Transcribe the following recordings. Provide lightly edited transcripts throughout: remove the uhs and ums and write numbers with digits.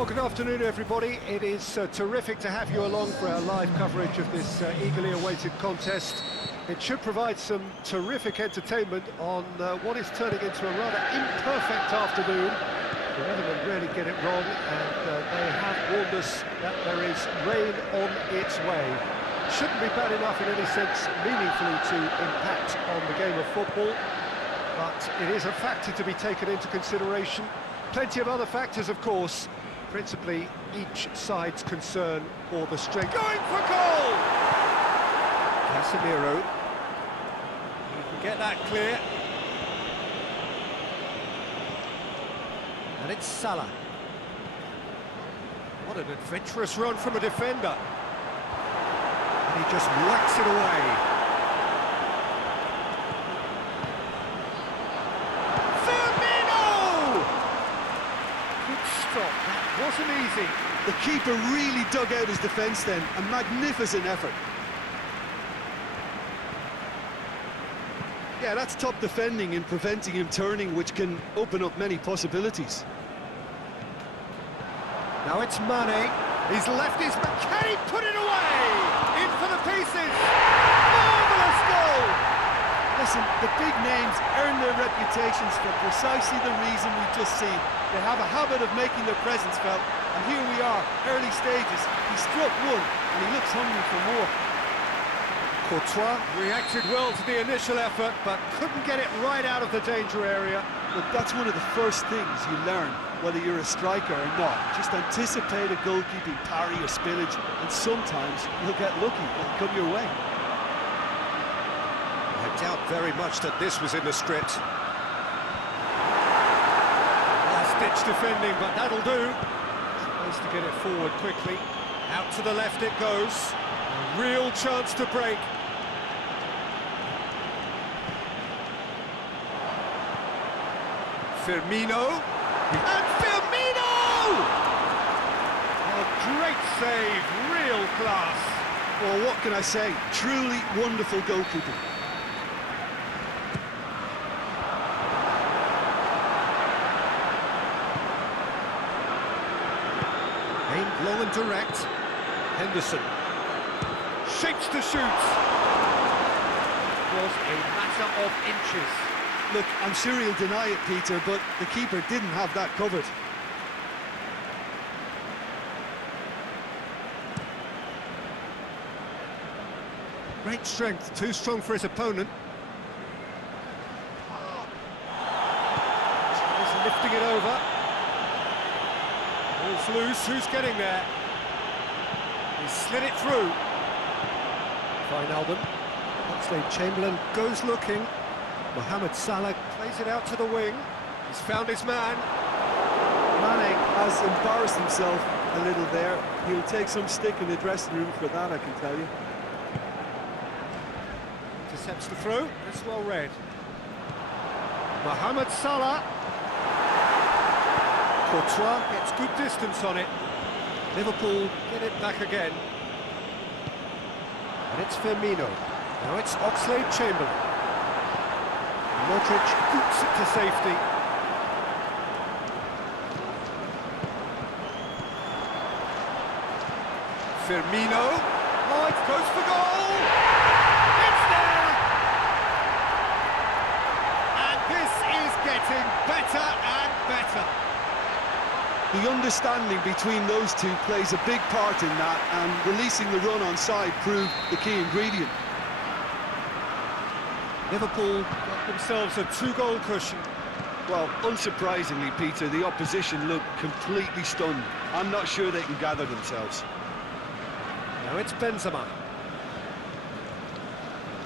Well, good afternoon, everybody. It is terrific to have you along for our live coverage of this eagerly awaited contest. It should provide some terrific entertainment on what is turning into a rather imperfect afternoon. The weathermen really get it wrong, and they have warned us that there is rain on its way. Shouldn't be bad enough in any sense meaningfully to impact on the game of football, but it is a factor to be taken into consideration. Plenty of other factors, of course, principally each side's concern for the strength. Going for goal! Casemiro. He can get that clear. And it's Salah. What an adventurous run from a defender. And he just whacks it away. That wasn't easy. The keeper really dug out his defence then, a magnificent effort. Yeah, that's top defending and preventing him turning, which can open up many possibilities. Now it's Mane. He's left his... Can he put it away? In for the pieces. Marvellous goal! Listen, the big names earn their reputations for precisely the reason we've just seen. They have a habit of making their presence felt, and here we are, early stages. He struck one, and he looks hungry for more. Courtois reacted well to the initial effort, but couldn't get it right out of the danger area. Look, that's one of the first things you learn, whether you're a striker or not. Just anticipate a goalkeeping parry or spillage, and sometimes you'll get lucky, it'll come your way. I doubt very much that this was in the script. Last-ditch defending, but that'll do. Supposed to get it forward quickly. Out to the left it goes. A real chance to break. Firmino. And Firmino! A great save, real class. Well, what can I say? Truly wonderful goalkeeping. Aimed long and direct. Henderson. Shapes to shoot. Was a matter of inches. Look, I'm sure he'll deny it, Peter, but the keeper didn't have that covered. Great strength, too strong for his opponent. He's lifting it over. Ball's loose, who's getting there? He slid it through. Wijnaldum. Oxlade-Chamberlain goes looking. Mohamed Salah plays it out to the wing. He's found his man. Mane has embarrassed himself a little there. He'll take some stick in the dressing room for that, I can tell you. Intercepts the throw. That's well read. Mohamed Salah. Courtois gets good distance on it. Liverpool get it back again. And it's Firmino. Now it's Oxlade-Chamberlain. Modric boots it to safety. Firmino. Oh, it goes for goal! It's there! And this is getting better and better. The understanding between those two plays a big part in that, and releasing the run on side proved the key ingredient. Liverpool got themselves a two-goal cushion. Well, unsurprisingly, Peter, the opposition looked completely stunned. I'm not sure they can gather themselves. Now it's Benzema.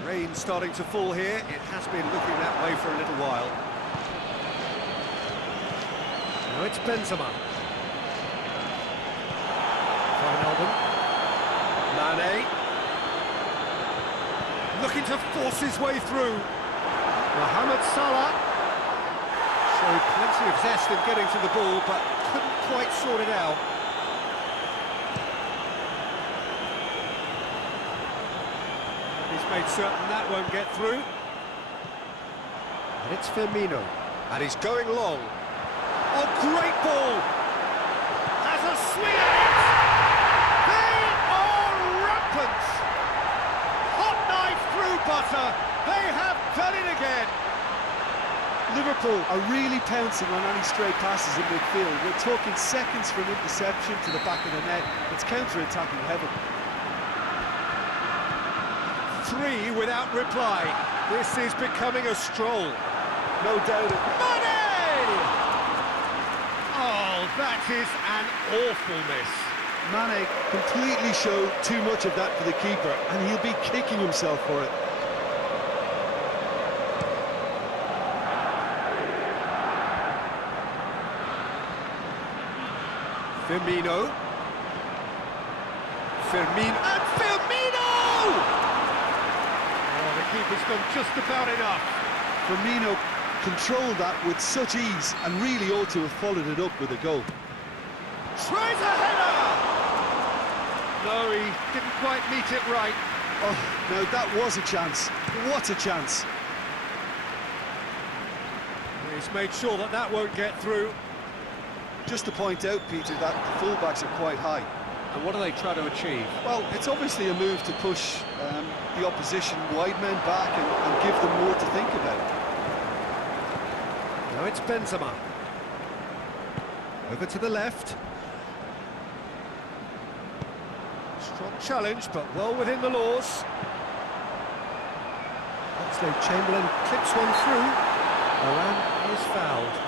Rain starting to fall here. It has been looking that way for a little while. Now it's Benzema. Wijnaldum. Mane. Looking to force his way through. Mohamed Salah showed plenty of zest in getting to the ball, but couldn't quite sort it out. And he's made certain that won't get through. And it's Firmino. And he's going long. Oh, great ball! Has a Liverpool are really pouncing on any stray passes in midfield. We're talking seconds from interception to the back of the net. It's counter-attacking heaven. 3 without reply. This is becoming a stroll. No doubt. Mane! Oh, that is an awful miss. Mane completely showed too much of that for the keeper, and he'll be kicking himself for it. Firmino. And Firmino! Oh, the keeper's done just about enough. Firmino controlled that with such ease and really ought to have followed it up with a goal. Tries a header! No, he didn't quite meet it right. Oh, no, that was a chance. What a chance. He's made sure that that won't get through. Just to point out, Peter, that the fullbacks are quite high. And what do they try to achieve? Well, it's obviously a move to push the opposition wide men back and give them more to think about. Now it's Benzema. Over to the left. Strong challenge, but well within the laws. Oxlade-Chamberlain clips one through. Varane is fouled.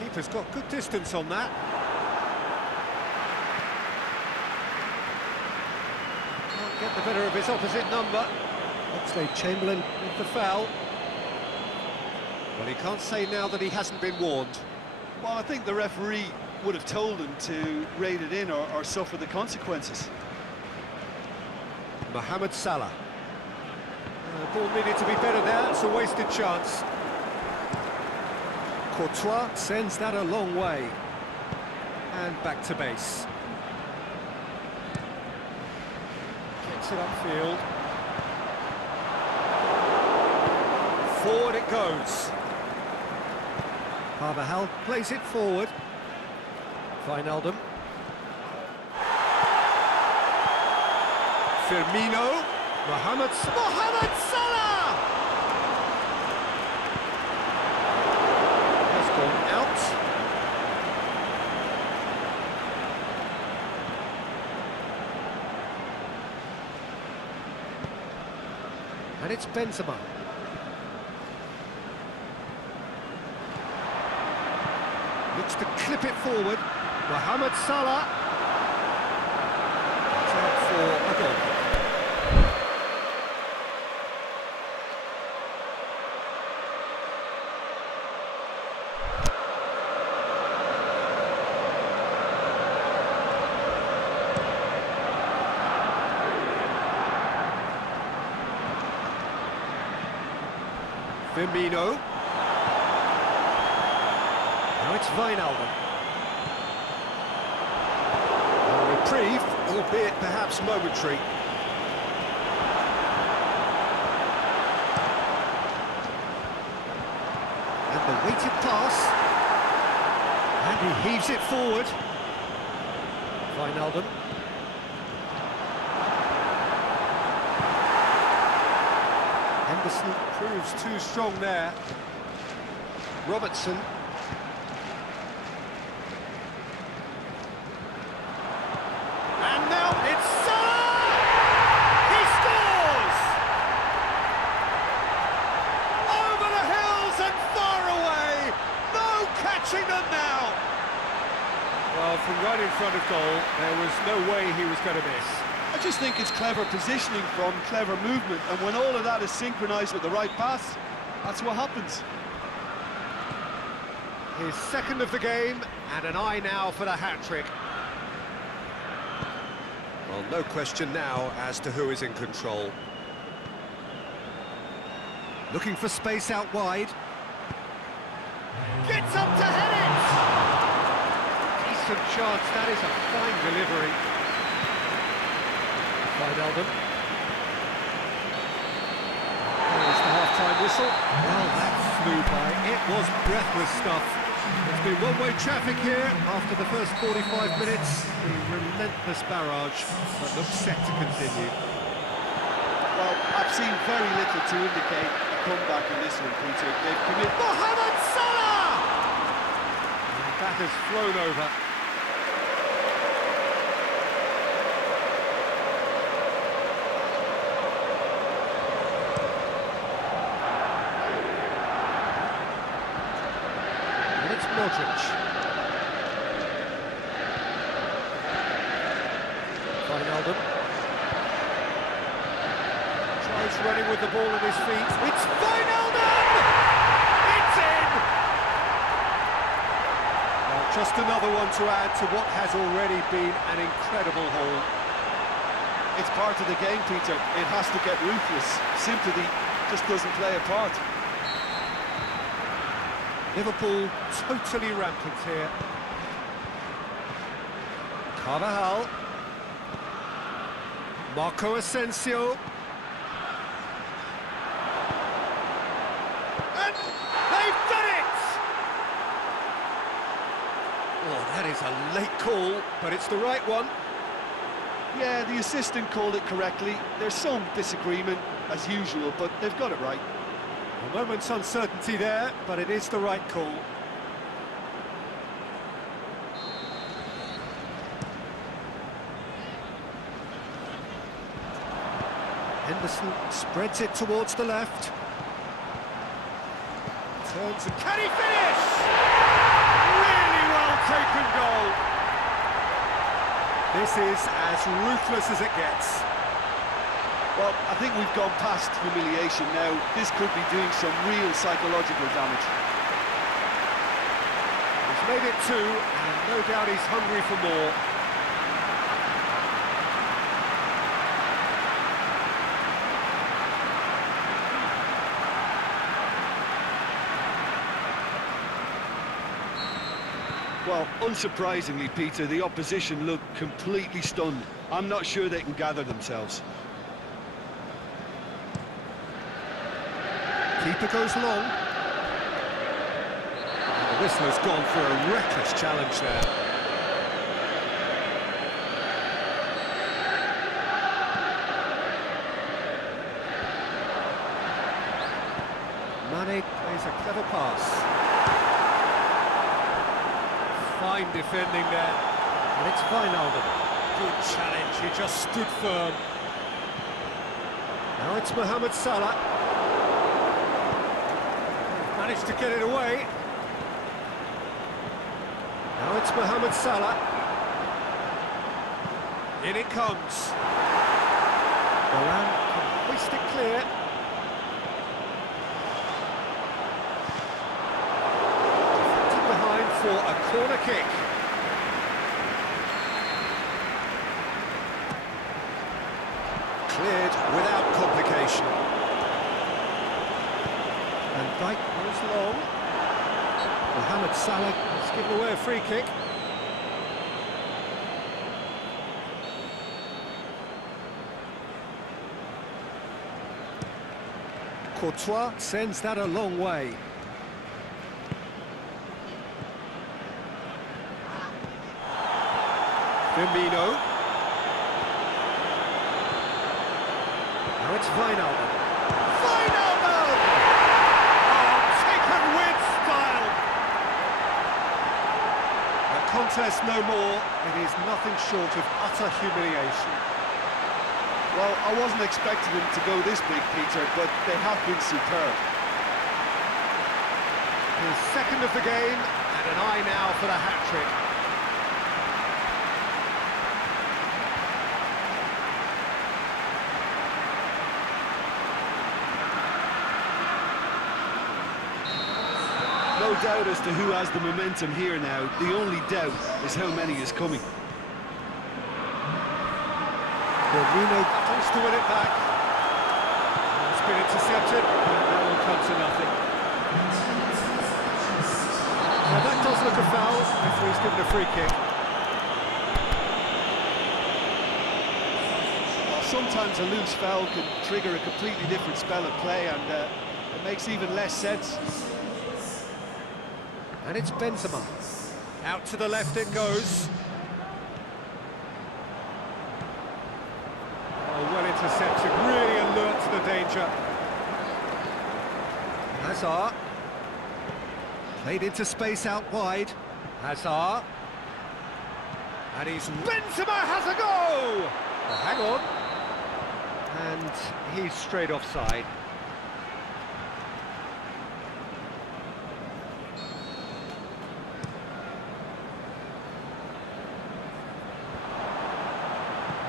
Keeper's got good distance on that. Can't get the better of his opposite number. Oxlade-Chamberlain with the foul. Well, he can't say now that he hasn't been warned. Well, I think the referee would have told him to rein it in or suffer the consequences. Mohamed Salah. The ball needed to be better there, it's a wasted chance. Courtois sends that a long way. And back to base. Gets it upfield. Forward it goes. Carvajal plays it forward. Wijnaldum. Firmino. Mohamed Salah! Has gone out. And it's Benzema. Looks to clip it forward. Mohamed Salah. It's out for a goal. Firmino. Now it's Wijnaldum. A reprieve, albeit perhaps momentary. And the weighted pass. And he heaves it forward. Wijnaldum. Henderson proves too strong there. Robertson. And now it's Salah! He scores! Over the hills and far away! No catching them now! Well, from right in front of goal, there was no way he was going to miss. I just think it's clever positioning from clever movement, and when all of that is synchronised with the right pass, that's what happens. His second of the game, and an eye now for the hat-trick. Well, no question now as to who is in control. Looking for space out wide. Gets up to head it! Decent chance, that is a fine delivery. Wijnaldum. There's the half half-time whistle. Well, that flew by. It was breathless stuff. It's been one-way traffic here after the first 45 minutes. The relentless barrage that looks set to continue. Well, I've seen very little to indicate a comeback in this one, Peter. They've committed... Mohamed Salah! And that has flown over. And it's Modric. Wijnaldum. Tries running with the ball at his feet. It's Wijnaldum! It's in! Well, just another one to add to what has already been an incredible haul. It's part of the game, Peter. It has to get ruthless. Sympathy just doesn't play a part. Liverpool totally rampant here. Carvajal. Marco Asensio. And they've done it! Oh, that is a late call, but it's the right one. Yeah, the assistant called it correctly. There's some disagreement, as usual, but they've got it right. A moment's uncertainty there, but it is the right call. Henderson spreads it towards the left. Turns and can he finish? Really well taken goal. This is as ruthless as it gets. Well, I think we've gone past humiliation now. This could be doing some real psychological damage. He's made it two, and no doubt he's hungry for more. Well, unsurprisingly, Peter, the opposition look completely stunned. I'm not sure they can gather themselves. Keeper goes long. And the whistler's gone for a reckless challenge there. Mane plays a clever pass. Fine defending there. And it's Wijnaldum. Good challenge, he just stood firm. Now it's Mohamed Salah. Managed to get it away. Now it's Mohamed Salah. In it comes. Varane can hoist it clear. Deflected behind for a corner kick. Cleared without complication. Van Dijk goes long. Mohamed Salah has given away a free kick. Courtois sends that a long way. Firmino. Now it's Wijnaldum. Wijnaldum! Oh, taken with style! The contest no more. It is nothing short of utter humiliation. Well, I wasn't expecting them to go this big, Peter, but they have been superb. His second of the game, and an eye now for the hat-trick. No doubt as to who has the momentum here now. The only doubt is how many is coming. Firmino battles to win it back. It's been intercepted, and that will come to nothing. Now that does look a foul, referee's given a free kick. Well, sometimes a loose foul can trigger a completely different spell of play, and It makes even less sense. And it's Benzema. Out to the left it goes. Oh, well intercepted, really alert to the danger. Hazard. Played into space out wide. Hazard. And Benzema has a go! Well, hang on. And he's straight offside.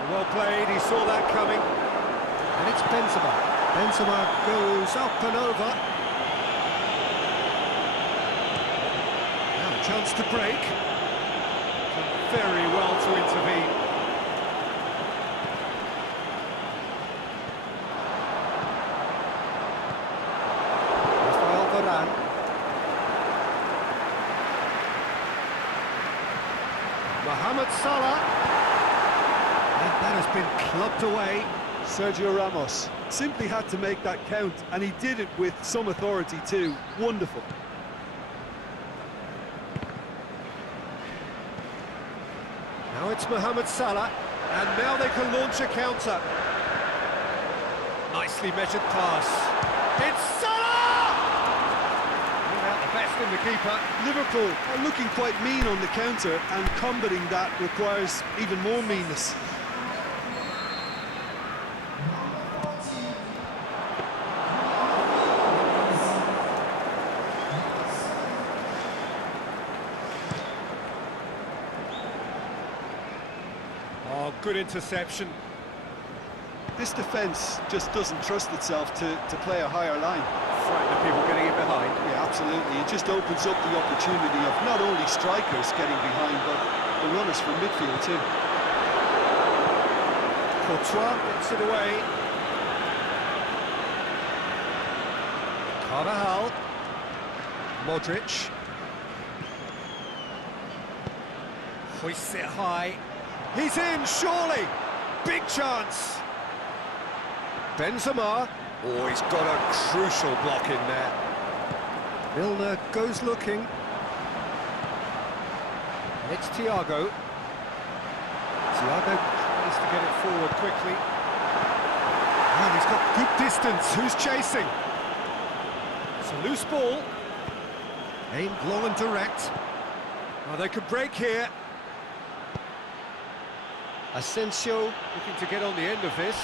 Well played, he saw that coming. And it's Benzema. Benzema goes up and over. Now a chance to break. Done very well to intervene. Rafael Varane. Mohamed Salah. That has been clubbed away. Sergio Ramos simply had to make that count, and he did it with some authority too. Wonderful. Now it's Mohamed Salah, and now they can launch a counter. Nicely measured pass. It's Salah! Without the best in the keeper. Liverpool are looking quite mean on the counter, and combating that requires even more meanness. Oh, good interception. This defence just doesn't trust itself to play a higher line. Frightened of people getting in behind. Yeah, absolutely. It just opens up the opportunity of not only strikers getting behind, but the runners from midfield too. Courtois gets it away. Carvajal. Modric. Hoists it high. He's in, surely! Big chance! Benzema. Oh, he's got a crucial block in there. Milner goes looking. And it's Thiago. Thiago tries to get it forward quickly. And he's got good distance. Who's chasing? It's a loose ball. Aimed long and direct. Oh, they could break here. Asensio looking to get on the end of this.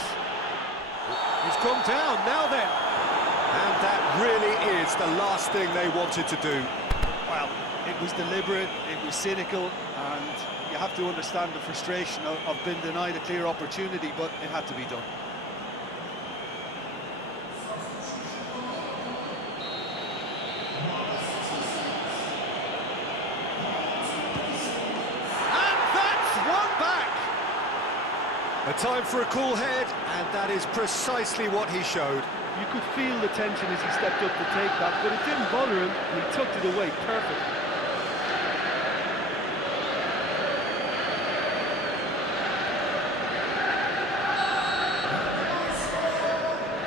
He's gone down, now then. And that really is the last thing they wanted to do. Well, it was deliberate, it was cynical, and you have to understand the frustration of being denied a clear opportunity, but it had to be done. A time for a cool head, and that is precisely what he showed. You could feel the tension as he stepped up to take that, but it didn't bother him, and he tucked it away perfectly.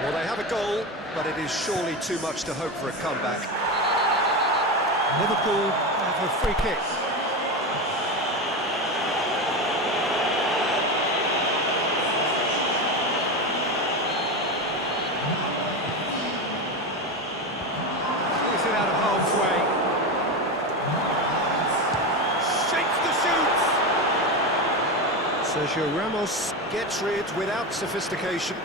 Well, they have a goal, but it is surely too much to hope for a comeback. Liverpool have a free kick. Out of harm's way. Shakes the shoot. Sergio Ramos gets rid without sophistication.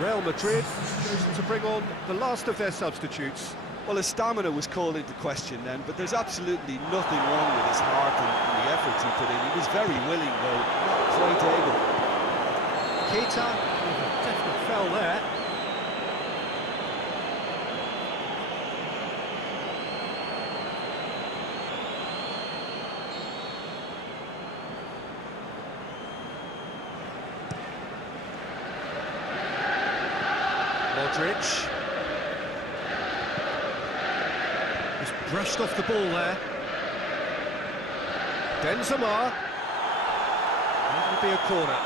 Real Madrid chosen to bring on the last of their substitutes. Well, his stamina was called into question then, but there's absolutely nothing wrong with his heart and the efforts he put in. He was very willing, though not quite able. Keita with a definite foul there. Modric. He's brushed off the ball there. Benzema. That will be a corner.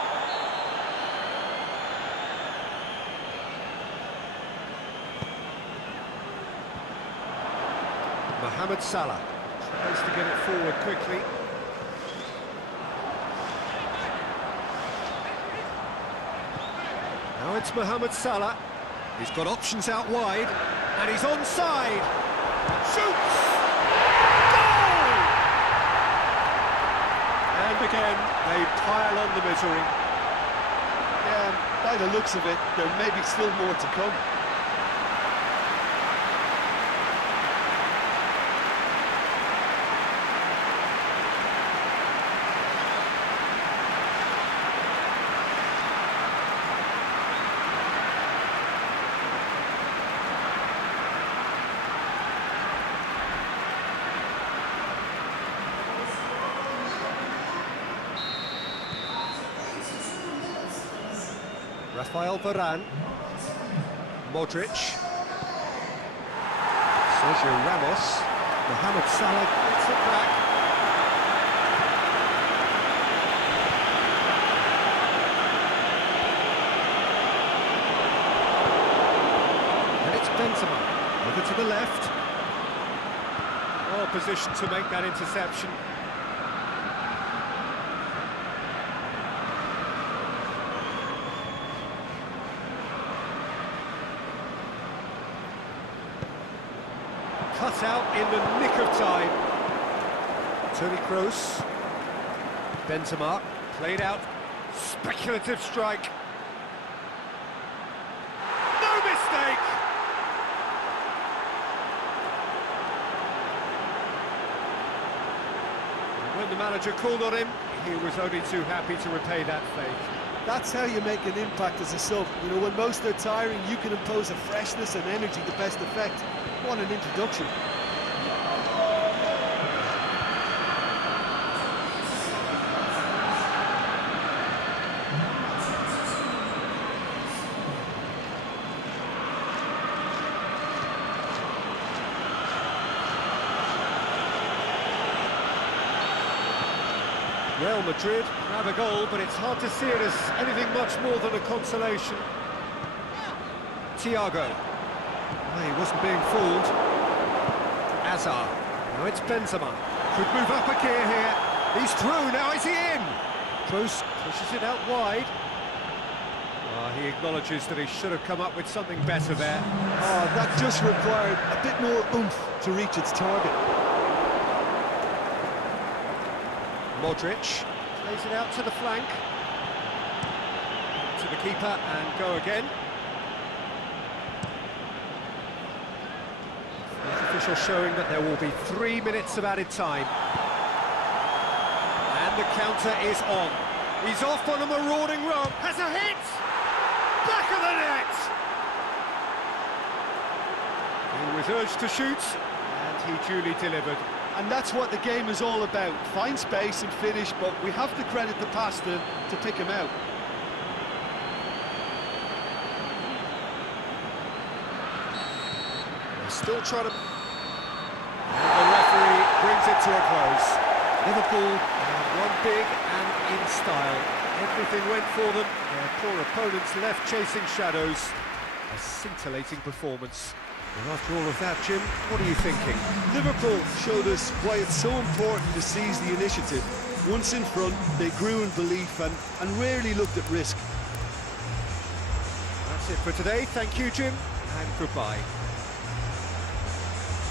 Mohamed Salah tries to get it forward quickly. Now it's Mohamed Salah. He's got options out wide, and he's onside. Shoots! Goal! And again, they pile on the misery. Yeah, by the looks of it, there may be still more to come. Rafael Varane, Modric, Sergio Ramos, Mohamed Salah gets it back. And it's Benzema, over to the left. Well positioned to make that interception. Cut out in the nick of time. Toni Kroos. Benzema, played out. Speculative strike. No mistake! And when the manager called on him, he was only too happy to repay that fate. That's how you make an impact as a sub. You know, when most are tiring, you can impose a freshness and energy to best effect. What an introduction. Real Madrid have a goal, but it's hard to see it as anything much more than a consolation. Thiago. He wasn't being fooled. Hazard. Now it's Benzema. Could move up a gear here. He's through, now is he in? Kroos pushes it out wide. He acknowledges that he should have come up with something better there. Oh, that just required a bit more oomph to reach its target. Modric plays it out to the flank. To the keeper and go again. Official showing that there will be 3 minutes of added time. And the counter is on. He's off on a marauding run. Has a hit! Back of the net! He was urged to shoot, and he duly delivered. And that's what the game is all about. Find space and finish, but we have to credit the passer to pick him out. They're still trying to... And the referee brings it to a close. Liverpool won big and in style. Everything went for them. Their poor opponents left chasing shadows. A scintillating performance. And after all of that, Jim, what are you thinking? Liverpool showed us why it's so important to seize the initiative. Once in front, they grew in belief and rarely looked at risk. That's it for today. Thank you, Jim, and goodbye.